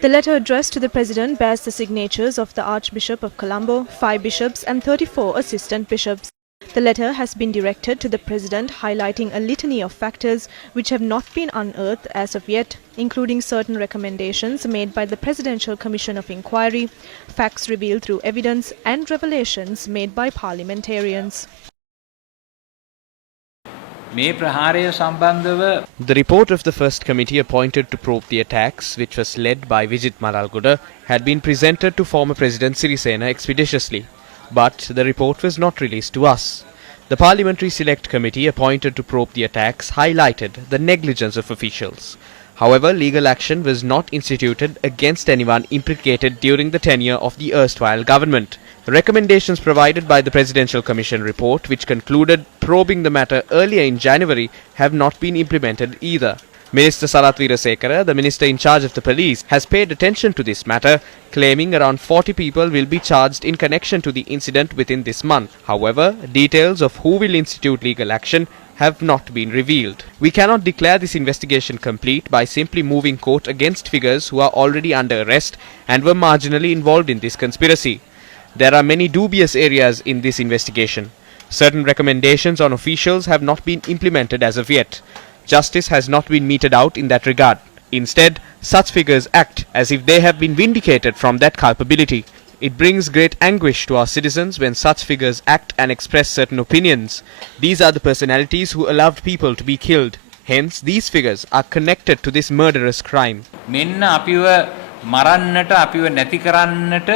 The letter addressed to the President bears the signatures of the Archbishop of Colombo, 5 bishops and 34 assistant bishops. The letter has been directed to the President, highlighting a litany of factors which have not been unearthed as of yet, including certain recommendations made by the Presidential Commission of Inquiry, facts revealed through evidence and revelations made by parliamentarians. The report of the first committee appointed to probe the attacks, which was led by Vijit Maralgoda, had been presented to former President Sirisena expeditiously. But the report was not released to us. The Parliamentary Select Committee appointed to probe the attacks highlighted the negligence of officials. However, legal action was not instituted against anyone implicated during the tenure of the erstwhile government. Recommendations provided by the Presidential Commission report, which concluded probing the matter earlier in January, have not been implemented either. Minister Sarath Weerasekara, the minister in charge of the police, has paid attention to this matter, claiming around 40 people will be charged in connection to the incident within this month. However, details of who will institute legal action have not been revealed. We cannot declare this investigation complete by simply moving court against figures who are already under arrest and were marginally involved in this conspiracy. There are many dubious areas in this investigation. Certain recommendations on officials have not been implemented as of yet. Justice has not been meted out in that regard. Instead, such figures act as if they have been vindicated from that culpability. It brings great anguish to our citizens when such figures act and express certain opinions. These are the personalities who allowed people to be killed. Hence, these figures are connected to this murderous crime. මරන්නට අපිව නැති කරන්නට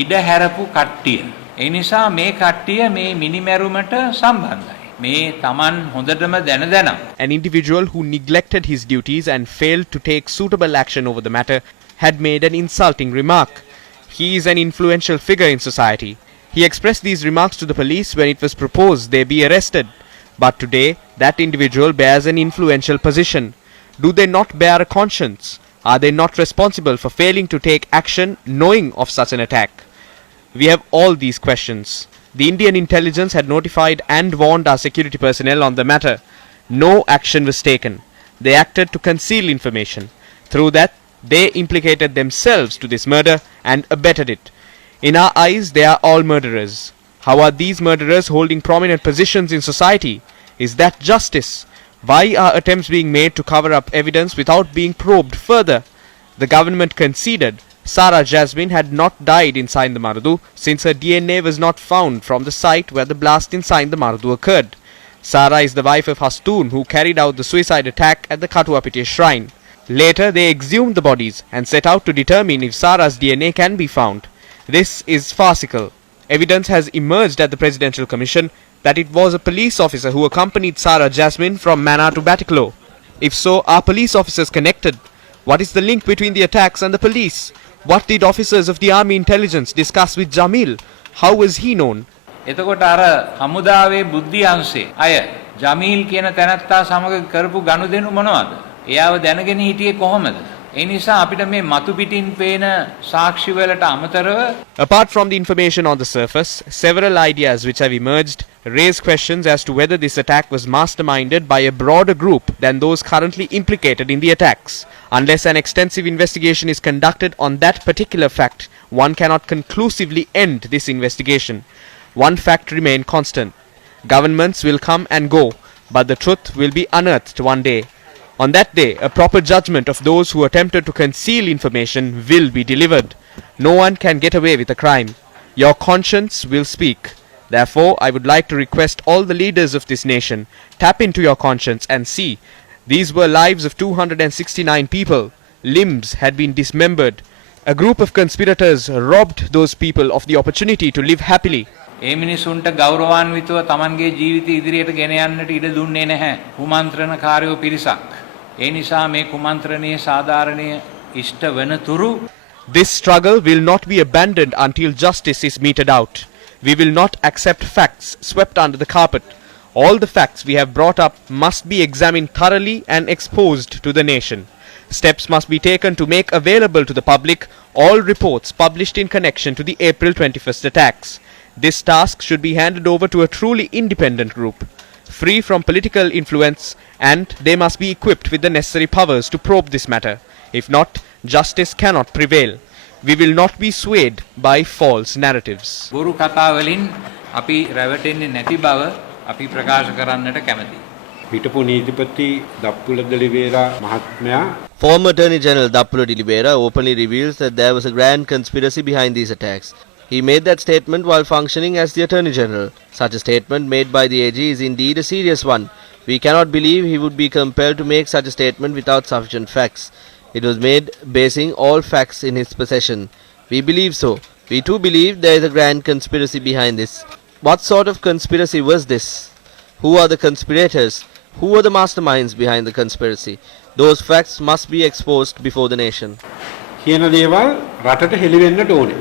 ඉඩ හැරපු කට්ටිය. ඒ නිසා මේ කට්ටිය මේ මිනිමැරුමට සම්බන්ධයි. මේ Taman හොඳටම දැන An individual who neglected his duties and failed to take suitable action over the matter had made an insulting remark. He is an influential figure in society. He expressed these remarks to the police when it was proposed they be arrested. But today, that individual bears an influential position. Do they not bear a conscience? Are they not responsible for failing to take action knowing of such an attack? We have all these questions. The Indian intelligence had notified and warned our security personnel on the matter. No action was taken. They acted to conceal information. Through that, they implicated themselves to this murder and abetted it. In our eyes, they are all murderers. How are these murderers holding prominent positions in society? Is that justice? Why are attempts being made to cover up evidence without being probed further? The government conceded Sara Jasmine had not died in Sainda Marudu since her DNA was not found from the site where the blast in Sainda Marudu occurred. Sara is the wife of Hastoon, who carried out the suicide attack at the Katuapitiya shrine. Later, they exhumed the bodies and set out to determine if Sara's DNA can be found. This is farcical. Evidence has emerged at the Presidential Commission that it was a police officer who accompanied Sara Jasmine from Mannar to Batticaloa. If so, are police officers connected? What is the link between the attacks and the police? What did officers of the Army Intelligence discuss with Jamil? How was he known? එතකොට අර හමුදාවේ බුද්ධි අංශේ අය ජමීල් කියන තැනත්තා සමග කරපු ගනුදෙනු මොනවද? එයාව දැනගෙන හිටියේ කොහොමද? ඒ නිසා අපිට මේ මතු පිටින් පේන සාක්ෂි වලට අමතරව Apart from the information on the surface, several ideas which have emerged raise questions as to whether this attack was masterminded by a broader group than those currently implicated in the attacks. Unless an extensive investigation is conducted on that particular fact, one cannot conclusively end this investigation. One fact remains constant. Governments will come and go, but the truth will be unearthed one day. On that day, a proper judgment of those who attempted to conceal information will be delivered. No one can get away with a crime. Your conscience will speak. Therefore, I would like to request all the leaders of this nation, tap into your conscience and see. These were lives of 269 people. Limbs had been dismembered. A group of conspirators robbed those people of the opportunity to live happily. ඒ මිනිසුන්ට ගෞරවාන්විතව Tamanගේ ජීවිත ඉදිරියට ගෙන යන්නට ඉඩ දුන්නේ නැහැ කුමන්ත්‍රණකාරයෝ පිරිසක්. ඒ නිසා මේ කුමන්ත්‍රණයේ සාධාරණීය ඉෂ්ට වන තුරු This struggle will not be abandoned until justice is meted out. We will not accept facts swept under the carpet. All the facts we have brought up must be examined thoroughly and exposed to the nation. Steps must be taken to make available to the public all reports published in connection to the April 21st attacks. This task should be handed over to a truly independent group, free from political influence, and they must be equipped with the necessary powers to probe this matter. If not, justice cannot prevail. We will not be swayed by false narratives. බොරු කතා වලින් අපි රැවටෙන්නේ නැති බව අපි ප්‍රකාශ කරන්නට කැමැතියි. හිටපු නීතිපති දප්පුල දෙලිවේරා මහත්මයා Former Attorney General Dappula De Oliveira openly reveals that there was a grand conspiracy behind these attacks. He made that statement while functioning as the Attorney General. Such a statement made by the AG is indeed a serious one. We cannot believe he would be compelled to make such a statement without sufficient facts. It was made basing all facts in his possession. We believe so. We too believe there is a grand conspiracy behind this. What sort of conspiracy was this? Who are the conspirators? Who are the masterminds behind the conspiracy? Those facts must be exposed before the nation. කියන දේවල් රටට හෙළිවෙන්නට ඕනේ.